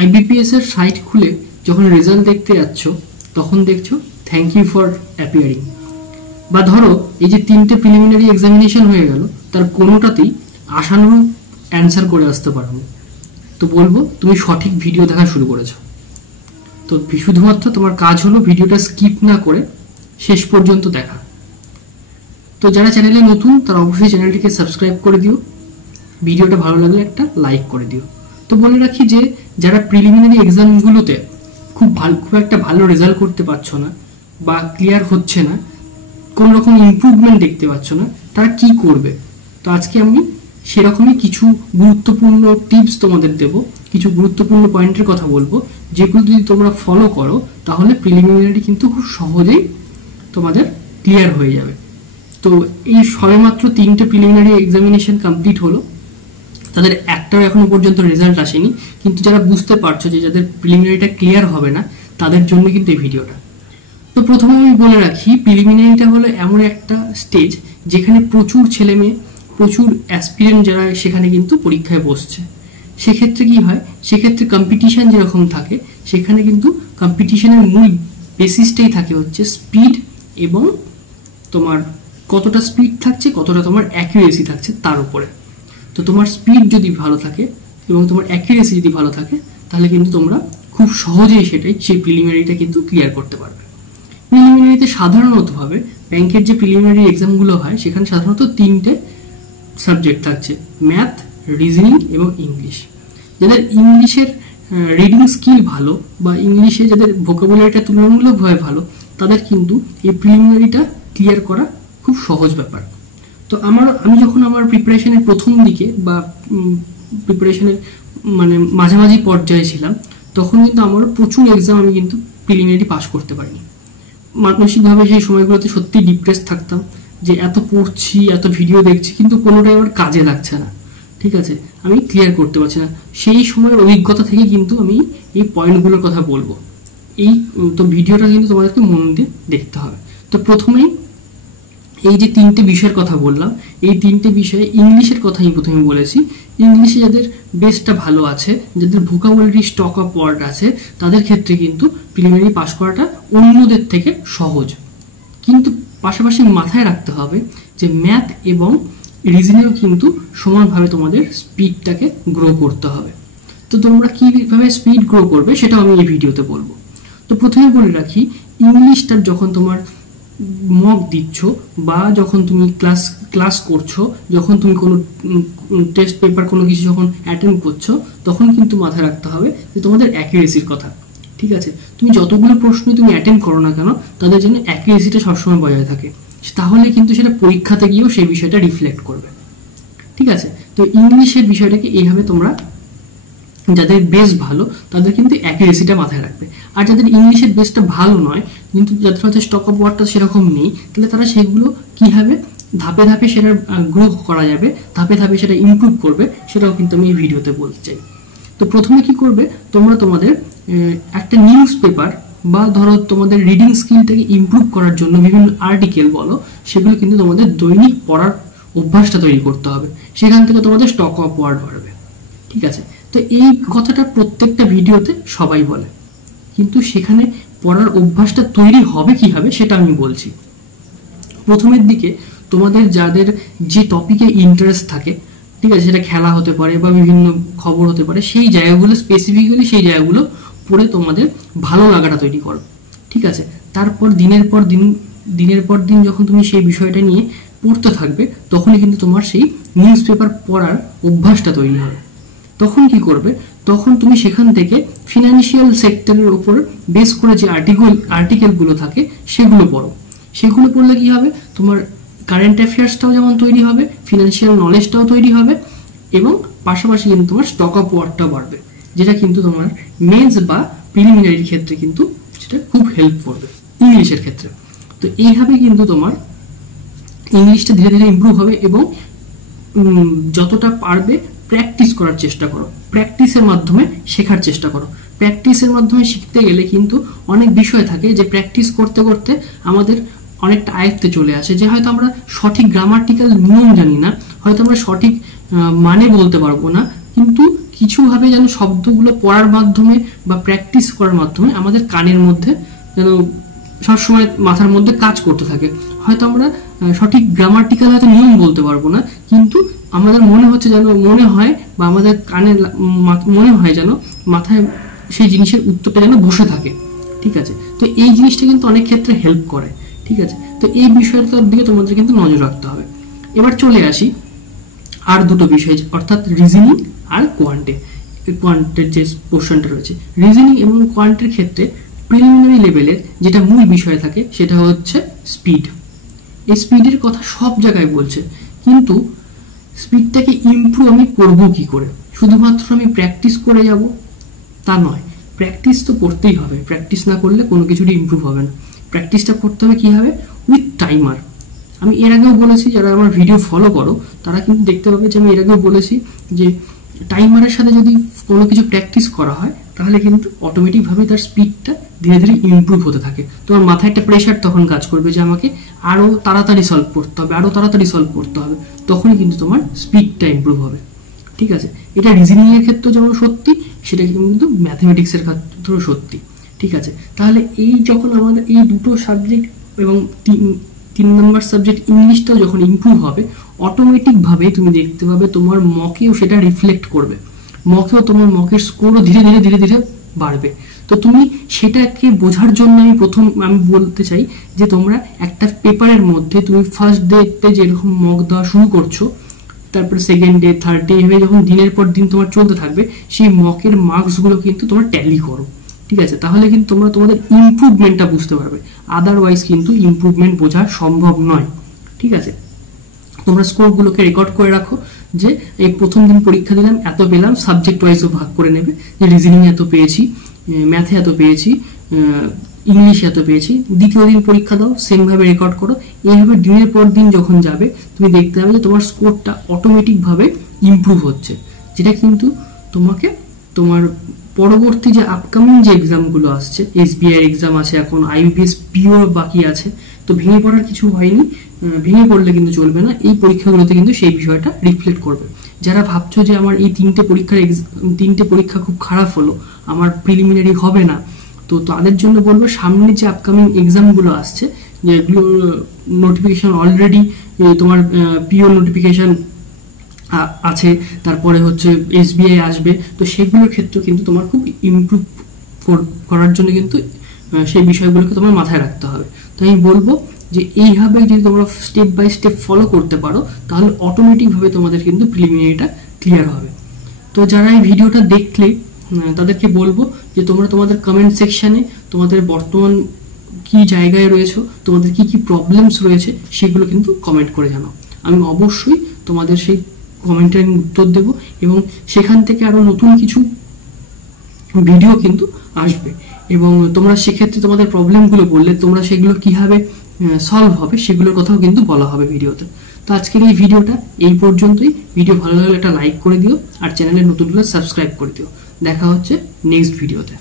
IBPS এর site খুলে যখন রেজাল্ট দেখতে যাচ্ছ তখন দেখছো থ্যাংক ইউ ফর অ্যাপিয়ারিং, বা ধরো এই যে 3টে প্রিলিমিনারি এক্সামিনেশন হয়ে গেল তার কোনোটাতেই আশানুরূপ অ্যান্সার করে আসতে পারো, তো বলবো তুমি সঠিক ভিডিও দেখা শুরু করেছো। তো শুধুমাত্র তোমার কাজ হলো ভিডিওটা স্কিপ না করে শেষ পর্যন্ত দেখা। তো যারা চ্যানেলে নতুন তারা অবশ্যই চ্যানেলটিকে সাবস্ক্রাইব করে দিও, ভিডিওটা ভালো লাগলে একটা লাইক করে দিও। তো বলে রাখি যে যারা প্রিলিমিনারি এক্সামগুলোতে খুব একটা ভালো রেজাল্ট করতে পারছো না বা ক্লিয়ার হচ্ছে না, কোনো রকম ইমপ্রুভমেন্ট দেখতে পাচ্ছ না, তারা কি করবে। তো আজকে আমি সেরকমই কিছু গুরুত্বপূর্ণ টিপস তোমাদের দেব, কিছু গুরুত্বপূর্ণ পয়েন্টের কথা বলবো, যেগুলো যদি তোমরা ফলো করো তাহলে প্রিলিমিনারি কিন্তু খুব সহজেই তোমাদের ক্লিয়ার হয়ে যাবে। তো এই সবেমাত্র 3টে প্রিলিমিনারি এক্সামিনেশন কমপ্লিট হলো, তাদের একটাও এখনো পর্যন্ত রেজাল্ট আসেনি, কিন্তু যারা বুঝতে পারছো যে যাদের প্রিলিমিনারিটা ক্লিয়ার হবে না তাদের জন্য কিন্তু এই ভিডিওটা। তো প্রথমে আমি বলে রাখি প্রিলিমিনারিটা হলো এমন একটা স্টেজ যেখানে প্রচুর ছেলেমেয়ে, প্রচুর অ্যাসপিরেন্ট যারা সেখানে কিন্তু পরীক্ষায় বসছে। সেক্ষেত্রে কি হয়, সেক্ষেত্রে কম্পিটিশন যেরকম থাকে সেখানে কিন্তু কম্পিটিশনের মূল বেসিসটাই থাকে হচ্ছে স্পিড এবং তোমার কতটা স্পিড থাকছে, কতটা তোমার অ্যাকুরেসি থাকছে তার উপরে। তো তোমার স্পিড যদি ভালো থাকে এবং তোমার অ্যাকুরেসি যদি ভালো থাকে তাহলে কিন্তু তোমরা খুব সহজেই সেই প্রিলিমিনারিটা কিন্তু ক্লিয়ার করতে পারবে। প্রিলিমিনারিতে সাধারণতভাবে ব্যাংকের যে প্রিলিমিনারি এক্সামগুলো হয় সেখানে সাধারণত 3টে সাবজেক্ট থাকছে, ম্যাথ, রিজনিং এবং ইংলিশ। যাদের ইংলিশের রিডিং স্কিল ভালো বা ইংলিশে যাদের ভোকাবুলারিটা তুলনামূলকভাবে ভালো তাদের কিন্তু এই প্রিলিমিনারিটা ক্লিয়ার করা খুব সহজ ব্যাপার। তো আমি যখন আমার প্রিপারেশনের প্রথম দিকে বা প্রিপারেশনের মানে মাঝামাঝি পর্যায়ে ছিলাম তখন কিন্তু আমার প্রচুর এক্সাম আমি কিন্তু প্রিলিমিনারি পাস করতে পারিনি। মানসিকভাবে সেই সময়গুলোতে সত্যি ডিপ্রেস থাকতাম যে এত পড়ছি, এত ভিডিও দেখছি, কিন্তু কোনোটাই আমার কাজে লাগছে না, ঠিক আছে, আমি ক্লিয়ার করতে পারছি না। সেই সময়ের অভিজ্ঞতা থেকে কিন্তু আমি এই পয়েন্টগুলোর কথা বলবো। তো ভিডিওটা কিন্তু তোমাদেরকে মন দিয়ে দেখতে হবে। তো প্রথমেই এই যে 3টে বিষয়ের কথা বললাম, এই 3টে বিষয়ে ইংলিশের কথা আমি প্রথমে বলেছি। ইংলিশে যাদের বেসটা ভালো আছে, যাদের ভোকাবুলারি স্টক অফ ওয়ার্ড আছে, তাদের ক্ষেত্রে কিন্তু প্রিলিমিনারি পাস করাটা অন্যদের থেকে সহজ। কিন্তু পাশাপাশি মাথায় রাখতে হবে যে ম্যাথ এবং রিজনিংও কিন্তু সমানভাবে তোমাদের স্পিডটাকে গ্রো করতে হবে। তো তোমরা কীভাবে স্পিড গ্রো করবে সেটাও আমি এই ভিডিওতে বলবো। তো প্রথমে বলে রাখি ইংলিশটা যখন তোমার মক দিচ্ছ বা যখন তুমি ক্লাস করছো, যখন তুমি কোনো টেস্ট পেপার কোনো কিছু যখন অ্যাটেন্ড করছো তখন কিন্তু মাথায় রাখতে হবে যে তোমাদের অ্যাকুরেসির কথা, ঠিক আছে। তুমি যতগুলো প্রশ্ন তুমি অ্যাটেন্ড করো না কেন তাদের জন্য অ্যাকুরেসিটা সবসময় বজায় থাকে, তাহলে কিন্তু সেটা পরীক্ষাতে গিয়েও সেই বিষয়টা রিফ্লেক্ট করবে, ঠিক আছে। তো ইংলিশের বিষয়টাকে এইভাবে তোমরা যাদের বেস ভালো তাদের কিন্তু অ্যাকুরেসিটা মাথায় রাখবে। আর যাদের ইংলিশের বেসটা ভালো নয় কিন্তু যাদের হয়তো স্টক অফ ওয়ার্ডটা সেরকম নেই, তাহলে তারা সেগুলো কীভাবে ধাপে ধাপে সেটা গ্রো করা যাবে, ধাপে ধাপে সেটা ইমপ্রুভ করবে, সেটাও কিন্তু আমি এই ভিডিওতে বলতে চাই। তো প্রথমে কি করবে, তোমরা তোমাদের একটা নিউজ পেপার বা ধরো তোমাদের রিডিং স্কিলটাকে ইমপ্রুভ করার জন্য বিভিন্ন আর্টিকেল বলো, সেগুলো কিন্তু তোমাদের দৈনিক পড়ার অভ্যাসটা তৈরি করতে হবে। সেখান থেকে তোমাদের স্টক অফ ওয়ার্ড বাড়বে, ঠিক আছে। তো এই কথাটা প্রত্যেকটা ভিডিওতে সবাই বলে, কিন্তু সেখানে পড়ার অভ্যাসটা তৈরি হবে কীভাবে সেটা আমি বলছি। প্রথমের দিকে তোমাদের যাদের যে টপিকে ইন্টারেস্ট থাকে, ঠিক আছে, সেটা খেলা হতে পারে বা বিভিন্ন খবর হতে পারে, সেই জায়গাগুলো স্পেসিফিক্যালি সেই জায়গাগুলো পড়ে তোমাদের ভালো লাগাটা তৈরি করো, ঠিক আছে। তারপর দিনের পর দিন যখন তুমি সেই বিষয়টা নিয়ে পড়তে থাকবে তখনই কিন্তু তোমার সেই নিউজ পেপার পড়ার অভ্যাসটা তৈরি হবে। তখন কি করবে, তখন তুমি সেখান থেকে ফিনান্সিয়াল সেক্টরের উপর বেস করে যে আর্টিকেলগুলো থাকে সেগুলো পড়ো। সেগুলো পড়লে কি হবে, তোমার কারেন্ট অ্যাফেয়ার্সটাও যেমন তৈরি হবে, ফিনান্সিয়াল নলেজটাও তৈরি হবে এবং পাশাপাশি কিন্তু তোমার স্টক অফ ওয়ার্ডটাও বাড়বে, যেটা কিন্তু তোমার মেন্স বা প্রিলিমিনারির ক্ষেত্রে কিন্তু সেটা খুব হেল্প করবে ইংলিশের ক্ষেত্রে। তো এইভাবে কিন্তু তোমার ইংলিশটা ধীরে ধীরে ইমপ্রুভ হবে এবং যতটা পারবে প্র্যাকটিস করার চেষ্টা করো, প্র্যাকটিসের মাধ্যমে শেখার চেষ্টা করো। প্র্যাকটিসের মাধ্যমে শিখতে গেলে কিন্তু অনেক বিষয় থাকে যে প্র্যাকটিস করতে করতে আমাদের অনেকটা আয়ত্তে চলে আসে, যে হয়তো আমরা সঠিক গ্রামাটিক্যাল নিয়ম জানি না, হয়তো আমরা সঠিক মানে বলতে পারবো না, কিন্তু কিছুভাবে যেন শব্দগুলো পড়ার মাধ্যমে বা প্র্যাকটিস করার মাধ্যমে আমাদের কানের মধ্যে যেন সবসময় মাথার মধ্যে কাজ করতে থাকে। হয়তো আমরা সঠিক গ্রামাটিক্যাল হয়তো নিয়ম বলতে পারবো না, কিন্তু আমাদের মনে হচ্ছে যেন মনে হয় বা আমাদের কানে মনে হয় যেন মাথায় সেই জিনিসের উত্তরটা যেন বসে থাকে। ঠিক আছে, তো এই জিনিসটা কিন্তু অনেক ক্ষেত্রে হেল্প করে। ঠিক আছে, তো এই বিষয়টার দিকে তোমাদের কিন্তু নজর রাখতে হবে। এবার চলে আসি আর দুটো বিষয়, অর্থাৎ রিজনিং আর কোয়ান্টের যে পোর্শনটা রয়েছে। রিজনিং এবং কোয়ান্টের ক্ষেত্রে প্রিলিমিনারি লেভেলের যেটা মূল বিষয় থাকে সেটা হচ্ছে স্পিড। এই স্পিডের কথা সব জায়গায় বলছে, কিন্তু স্পিডটাকে ইমপ্রুভ আমি করবো কি করে? শুধুমাত্র আমি প্র্যাকটিস করে যাব তা নয়, প্র্যাকটিস তো করতেই হবে। প্র্যাকটিস না করলে কোনো কিছুরই ইমপ্রুভ হবে না। প্র্যাকটিসটা করতে হবে কীভাবে? With timer. আমি এর আগেও বলেছি, যারা আমার ভিডিও ফলো করো তারা কিন্তু দেখতে পাবে যে আমি এর আগেও বলেছি যে টাইমারের সাথে যদি কোনো কিছু প্র্যাকটিস করা হয় তাহলে কিন্তু অটোমেটিকভাবে তার স্পিডটা ধীরে ধীরে ইমপ্রুভ হতে থাকে। তোমার মাথায় একটা প্রেশার তখন কাজ করবে যে আমাকে আরও তাড়াতাড়ি সলভ করতে হবে, আরও তাড়াতাড়ি সলভ করতে হবে, তখনই কিন্তু তোমার স্পিডটা ইমপ্রুভ হবে। ঠিক আছে, এটা রিজনিংয়ের ক্ষেত্রেও যেমন সত্যি, সেটা কিন্তু ম্যাথমেটিক্সের ক্ষেত্রেও সত্যি। ঠিক আছে, তাহলে এই যখন আমাদের এই দুটো সাবজেক্ট এবং 3 নম্বর সাবজেক্ট ইংলিশটাও যখন ইমপ্রুভ হবে, অটোমেটিকভাবে তুমি দেখতে পাবে তোমার মকেও সেটা রিফ্লেক্ট করবে। মকেও তোমার মকের স্কোরও ধীরে ধীরে ধীরে ধীরে বাড়বে। তো তুমি সেটাকে বোঝার জন্য আমি বলতে চাই যে তোমরা একটা পেপারের মধ্যে তুমি ফার্স্ট ডেতে যেরকম মক দেওয়া শুরু করছো, তারপরে সেকেন্ড ডে, থার্ড ডে, এভাবে যখন দিনের পর দিন তোমার চলতে থাকবে, সেই মকের মার্কসগুলো কিন্তু তোমরা ট্যালি করো। ঠিক আছে, তাহলে কিন্তু তোমরা তোমাদের ইমপ্রুভমেন্টটা বুঝতে পারবে। আদারওয়াইজ কিন্তু ইমপ্রুভমেন্ট বোঝা সম্ভব নয়। ঠিক আছে, তোমরা স্কোরগুলোকে রেকর্ড করে রাখো যে এই প্রথম দিন পরীক্ষা দিলাম এত পেলাম, সাবজেক্ট ওয়াইজও ভাগ করে নেবে যে রিজনিং এত পেয়েছি, ম্যাথে এত পেয়েছি, ইংলিশে এত পেয়েছি। দ্বিতীয় দিন পরীক্ষা দাও, সেমভাবে রেকর্ড করো। এইভাবে দিনের পর দিন যখন যাবে তুমি দেখতে পাবে যে তোমার স্কোরটা অটোমেটিকভাবে ইমপ্রুভ হচ্ছে, যেটা কিন্তু তোমাকে তোমার পরবর্তী যে আপকামিং যে এক্সামগুলো আসছে, SBI এক্সাম আছে, এখন IBPS PO বাকি আছে, তো ভেঙে পড়ার কিছু হয়নি। ভেঙে পড়লে কিন্তু চলবে না, এই পরীক্ষাগুলোতে কিন্তু সেই বিষয়টা রিফ্লেক্ট করবে। যারা ভাবছো যে আমার এই তিনটে পরীক্ষা খুব খারাপ হলো, আমার প্রিলিমিনারি হবে না, তো তাদের জন্য বলবো সামনে যে আপকামিং এক্সামগুলো আসছে, যেগুলো নোটিফিকেশন অলরেডি তোমার PO নোটিফিকেশন আছে, তারপরে হচ্ছে SBI আসবে, তো সেগুলোর ক্ষেত্রে কিন্তু তোমার খুব ইমপ্রুভ করার জন্য কিন্তু সেই বিষয়গুলোকে তোমার মাথায় রাখতে হবে। তো আমি বলবো যে এইভাবে যদি তোমরা স্টেপ বাই স্টেপ ফলো করতে পারো, তাহলে অটোমেটিকভাবে তোমাদের কিন্তু প্রিলিমিনারিটা ক্লিয়ার হবে। তো যারা এই ভিডিওটা দেখলে তাদেরকে বলবো যে তোমরা তোমাদের কমেন্ট সেকশানে তোমাদের বর্তমান কি জায়গায় রয়েছে, তোমাদের কি কি প্রবলেমস রয়েছে, সেগুলো কিন্তু কমেন্ট করে জানাও। আমি অবশ্যই তোমাদের সেই কমেন্টের উত্তর দেব, এবং সেখান থেকে আরও নতুন কিছু ভিডিও কিন্তু আসবে, এবং তোমরা সেক্ষেত্রে তোমাদের প্রবলেমগুলো বললে তোমরা সেগুলো কীভাবে সলভ হবে সেগুলোর কথাও কিন্তু বলা হবে ভিডিওতে। তো আজকের এই ভিডিওটা এই পর্যন্তই। ভিডিও ভালো লাগলে একটা লাইক করে দিও, আর চ্যানেলে নতুন হলে সাবস্ক্রাইব করে দিও। দেখা হচ্ছে নেক্সট ভিডিওতে।